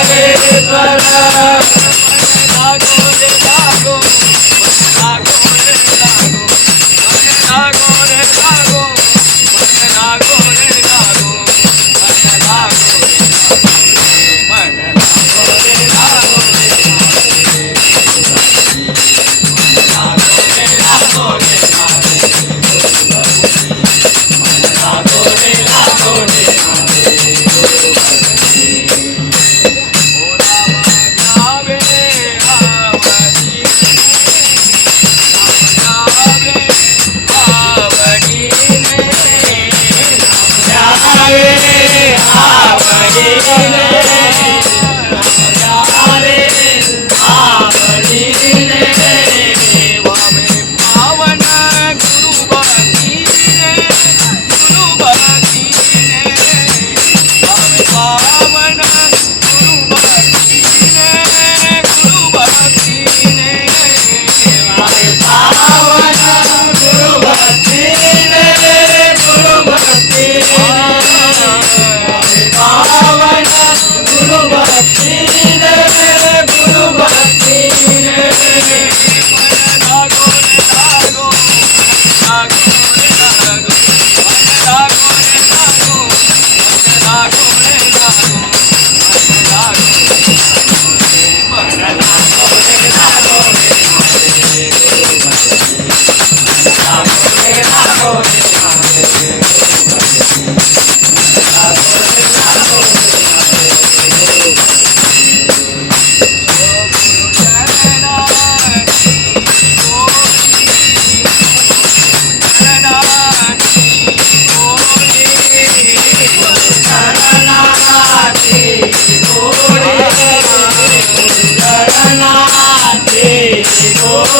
Nageshwar नागोदेव Oh.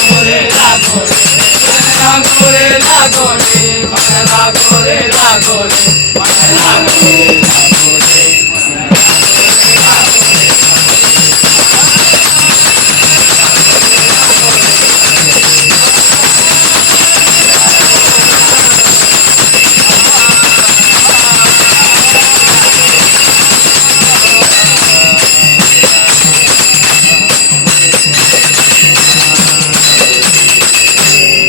করে লাগরে মায়া করে লাগরে মায়া করে লাগরে মায়া করে লাগরে